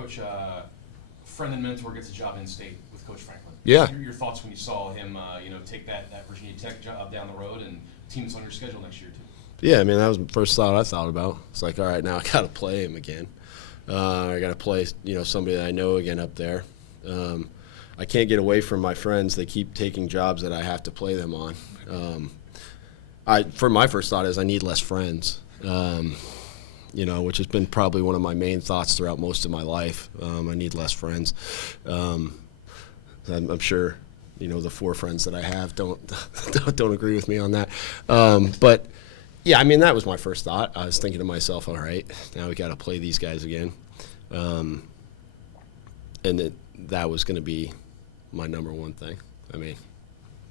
Coach, friend and mentor gets a job in state with Coach Franklin. Yeah. Your thoughts when you saw him, take that Virginia Tech job down the road and team that's on your schedule next year too. Yeah, I mean, that was the first thought I thought about. It's like, all right, now I got to play him again. I got to play, somebody that I know again up there. I can't get away from my friends. They keep taking jobs that I have to play them on. For my first thought is I need less friends, which has been probably one of my main thoughts throughout most of my life. I need less friends. I'm sure, the 4 friends that I have don't agree with me on that. But yeah, I mean, that was my first thought. I was thinking to myself, all right, now we got to play these guys again. And that was going to be my number one thing. I mean,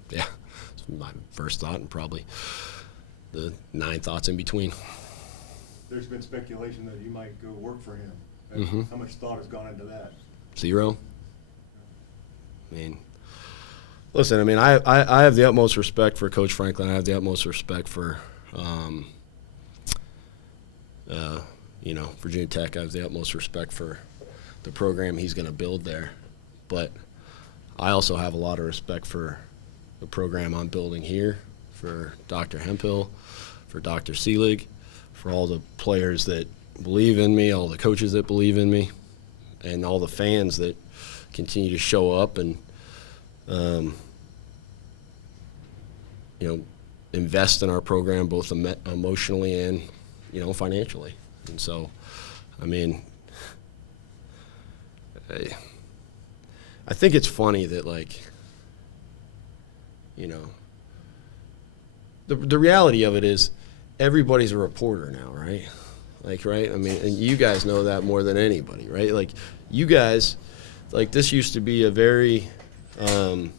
yeah, it's my first thought and probably the 9 thoughts in between. There's been speculation that you might go work for him. Mm-hmm. How much thought has gone into that? 0. I mean, listen, I mean, I have the utmost respect for Coach Franklin. I have the utmost respect for, Virginia Tech. I have the utmost respect for the program he's going to build there. But I also have a lot of respect for the program I'm building here, for Dr. Hemphill, for Dr. Seelig, for all the players that believe in me, all the coaches that believe in me, and all the fans that continue to show up and, invest in our program both emotionally and, financially. And so, I mean, I think it's funny that, the reality of it is everybody's a reporter now, right? Right? I mean, and you guys know that more than anybody, right? Like, you guys, this used to be a very, it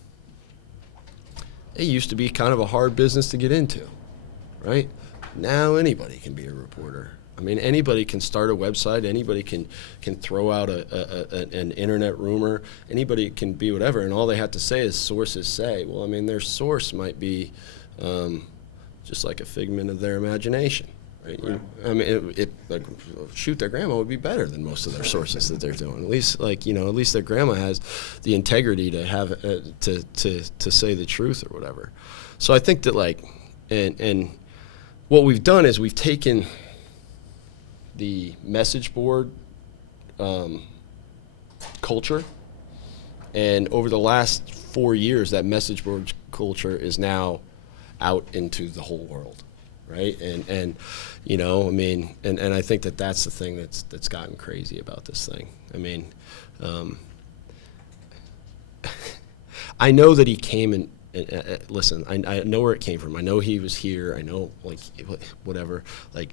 used to be kind of a hard business to get into, right? Now anybody can be a reporter. I mean, anybody can start a website. Anybody can throw out an internet rumor. Anybody can be whatever, and all they have to say is sources say. Well, I mean, their source might be just like a figment of their imagination, right? I mean, their grandma would be better than most of their sources that they're doing. At least, at least their grandma has the integrity to have to say the truth or whatever. So I think that and what we've done is we've taken the message board culture, and over the last 4 years, that message board culture is now out into the whole world, right? And I mean, and I think that that's the thing that's gotten crazy about this thing. I mean, I know that he came and listen, I know where it came from. I know he was here. I know, whatever. But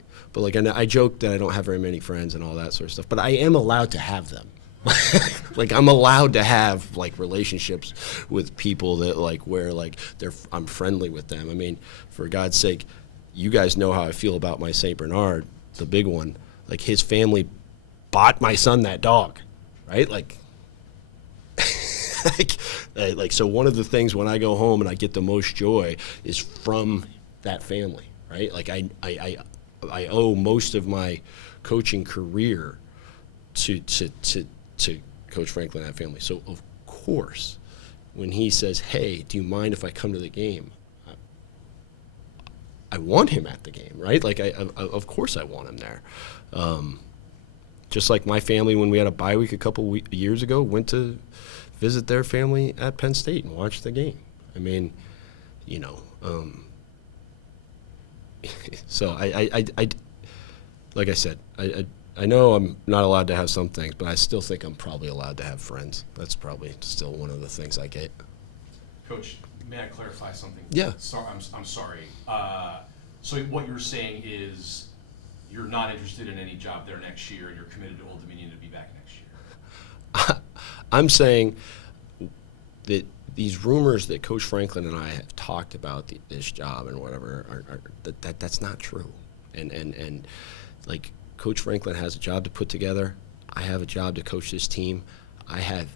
I joke that I don't have very many friends and all that sort of stuff. But I am allowed to have them. I'm allowed to have relationships with people that where I'm friendly with them. I mean, for God's sake, you guys know how I feel about my Saint Bernard, the big one. His family bought my son that dog, right? So one of the things when I go home and I get the most joy is from that family, right? I owe most of my coaching career to Coach Franklin and that family. So of course, when he says, "Hey, do you mind if I come to the game?" I want him at the game, right? Of course I want him there. Just like my family, when we had a bye week a couple years ago, went to visit their family at Penn State and watch the game. I mean, so I like I said, I know I'm not allowed to have some things, but I still think I'm probably allowed to have friends. That's probably still one of the things I get. Coach, may I clarify something? Yeah. Sorry, I'm sorry. So what you're saying is you're not interested in any job there next year, and you're committed to Old Dominion to be back next year. I'm saying that these rumors that Coach Franklin and I have talked about this job and whatever that's not true. And Coach Franklin has a job to put together. I have a job to coach this team. I have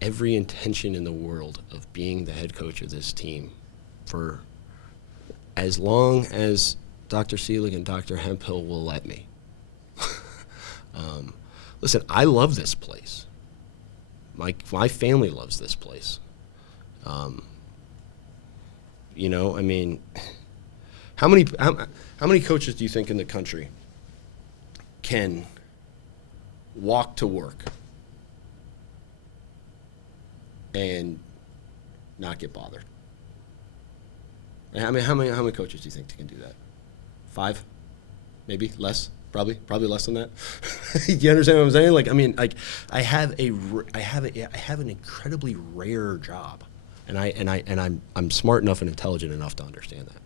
every intention in the world of being the head coach of this team for as long as Dr. Seelig and Dr. Hemphill will let me. Listen, I love this place. My family loves this place. You know, I mean, how many coaches do you think in the country can walk to work and not get bothered? I mean, how many coaches do you think can do that? 5, maybe less, probably less than that. You understand what I'm saying? Like, I mean, like, I have an incredibly rare job, and I'm smart enough and intelligent enough to understand that.